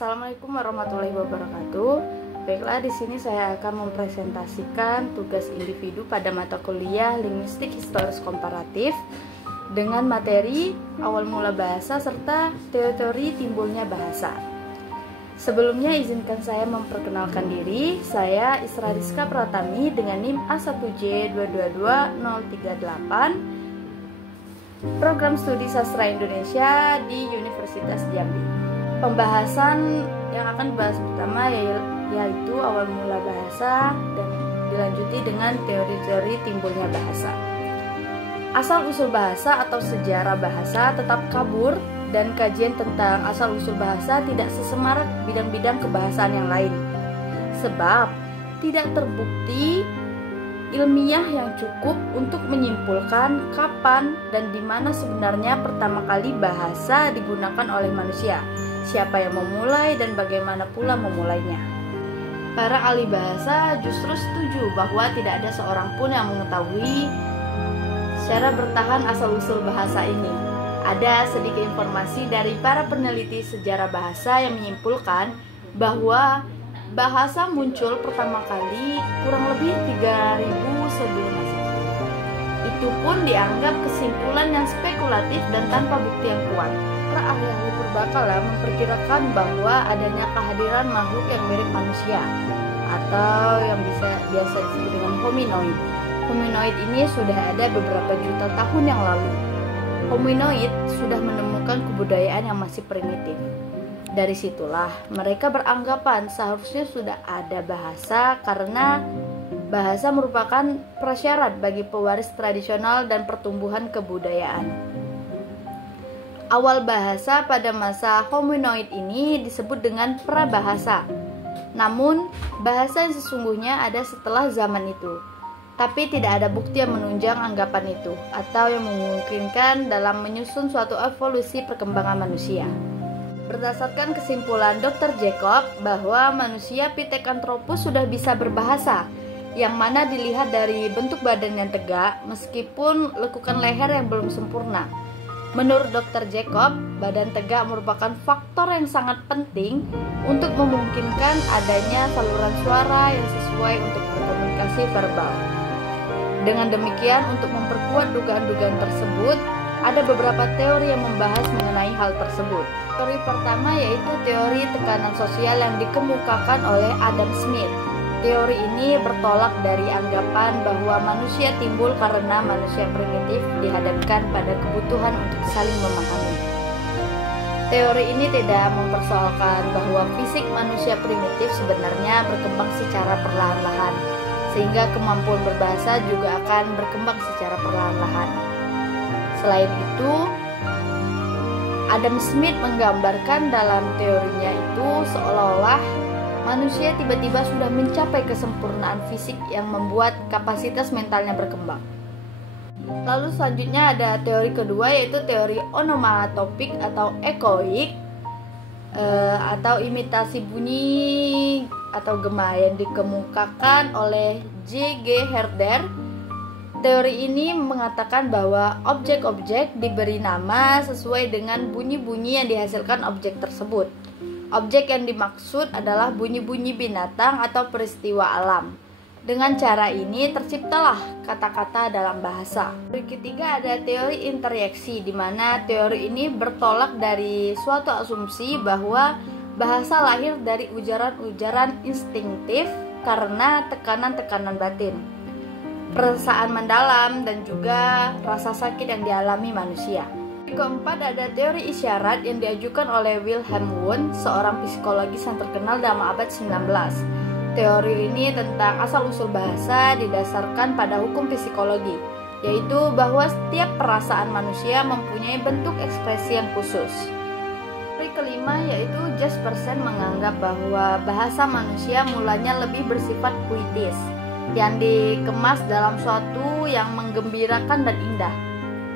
Assalamualaikum warahmatullahi wabarakatuh. Baiklah, di sini saya akan mempresentasikan tugas individu pada mata kuliah Linguistik Historis Komparatif dengan materi awal mula bahasa serta teori timbulnya bahasa. Sebelumnya izinkan saya memperkenalkan diri. Saya Isra Rizka Pratami dengan NIM A1J222038, Program Studi Sastra Indonesia di Universitas Jambi. Pembahasan yang akan dibahas pertama yaitu awal mula bahasa dan dilanjuti dengan teori-teori timbulnya bahasa. Asal-usul bahasa atau sejarah bahasa tetap kabur, dan kajian tentang asal-usul bahasa tidak sesemarak bidang-bidang kebahasaan yang lain. Sebab tidak terbukti ilmiah yang cukup untuk menyimpulkan kapan dan di mana sebenarnya pertama kali bahasa digunakan oleh manusia, siapa yang memulai dan bagaimana pula memulainya. Para ahli bahasa justru setuju bahwa tidak ada seorang pun yang mengetahui secara bertahan asal-usul bahasa ini. Ada sedikit informasi dari para peneliti sejarah bahasa yang menyimpulkan bahwa bahasa muncul pertama kali kurang lebih 3000 sebelum Masehi. Itu pun dianggap kesimpulan yang spekulatif dan tanpa bukti yang kuat. Para ahli-ahli purbakala memperkirakan bahwa adanya kehadiran makhluk yang mirip manusia atau yang biasa disebut dengan hominoid. Hominoid ini sudah ada beberapa juta tahun yang lalu. Hominoid sudah menemukan kebudayaan yang masih primitif. Dari situlah mereka beranggapan seharusnya sudah ada bahasa karena bahasa merupakan prasyarat bagi pewaris tradisional dan pertumbuhan kebudayaan. Awal bahasa pada masa hominoid ini disebut dengan prabahasa. Namun, bahasa yang sesungguhnya ada setelah zaman itu. Tapi tidak ada bukti yang menunjang anggapan itu atau yang memungkinkan dalam menyusun suatu evolusi perkembangan manusia. Berdasarkan kesimpulan Dr. Jacob bahwa manusia Pithecanthropus sudah bisa berbahasa, yang mana dilihat dari bentuk badan yang tegak meskipun lekukan leher yang belum sempurna. Menurut Dr. Jacob, badan tegak merupakan faktor yang sangat penting untuk memungkinkan adanya saluran suara yang sesuai untuk berkomunikasi verbal. Dengan demikian, untuk memperkuat dugaan-dugaan tersebut, ada beberapa teori yang membahas mengenai hal tersebut. Teori pertama yaitu teori tekanan sosial yang dikemukakan oleh Adam Smith. Teori ini bertolak dari anggapan bahwa manusia timbul karena manusia primitif dihadapkan pada kebutuhan untuk saling memahami. Teori ini tidak mempersoalkan bahwa fisik manusia primitif sebenarnya berkembang secara perlahan-lahan, sehingga kemampuan berbahasa juga akan berkembang secara perlahan-lahan. Selain itu, Adam Smith menggambarkan dalam teorinya itu seolah-olah manusia tiba-tiba sudah mencapai kesempurnaan fisik yang membuat kapasitas mentalnya berkembang. Lalu selanjutnya ada teori kedua yaitu teori onomatopik atau echoic atau imitasi bunyi atau gema yang dikemukakan oleh J.G. Herder. Teori ini mengatakan bahwa objek-objek diberi nama sesuai dengan bunyi-bunyi yang dihasilkan objek tersebut. Objek yang dimaksud adalah bunyi-bunyi binatang atau peristiwa alam. Dengan cara ini terciptalah kata-kata dalam bahasa. Teori ketiga ada teori interaksi, di mana teori ini bertolak dari suatu asumsi bahwa bahasa lahir dari ujaran-ujaran instingtif karena tekanan-tekanan batin, perasaan mendalam, dan juga rasa sakit yang dialami manusia. Keempat ada teori isyarat yang diajukan oleh Wilhelm Wundt, seorang psikologis yang terkenal dalam abad 19. Teori ini tentang asal-usul bahasa didasarkan pada hukum psikologi, yaitu bahwa setiap perasaan manusia mempunyai bentuk ekspresi yang khusus. Teori kelima yaitu Jespersen menganggap bahwa bahasa manusia mulanya lebih bersifat puitis, yang dikemas dalam suatu yang menggembirakan dan indah.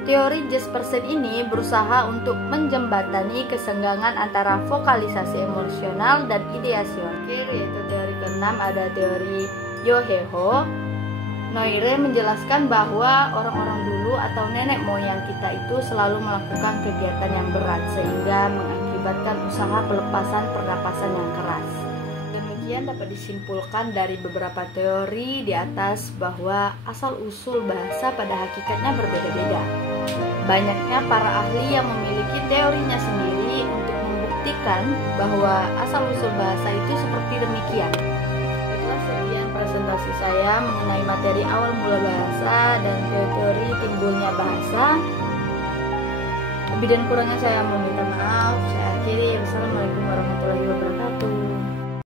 Teori Jespersen ini berusaha untuk menjembatani kesenggangan antara vokalisasi emosional dan ideasional. Yaitu teori keenam ada teori Yoheho. Noire menjelaskan bahwa orang-orang dulu atau nenek moyang kita itu selalu melakukan kegiatan yang berat sehingga mengakibatkan melibatkan usaha pelepasan pernapasan yang keras. Demikian dapat disimpulkan dari beberapa teori di atas bahwa asal-usul bahasa pada hakikatnya berbeda-beda. Banyaknya para ahli yang memiliki teorinya sendiri untuk membuktikan bahwa asal-usul bahasa itu seperti demikian. Itulah sekian presentasi saya mengenai materi awal mula bahasa dan teori timbulnya bahasa. Lebih dan kurangnya saya meminta maaf. Saya akhiri. Wassalamualaikum warahmatullahi wabarakatuh.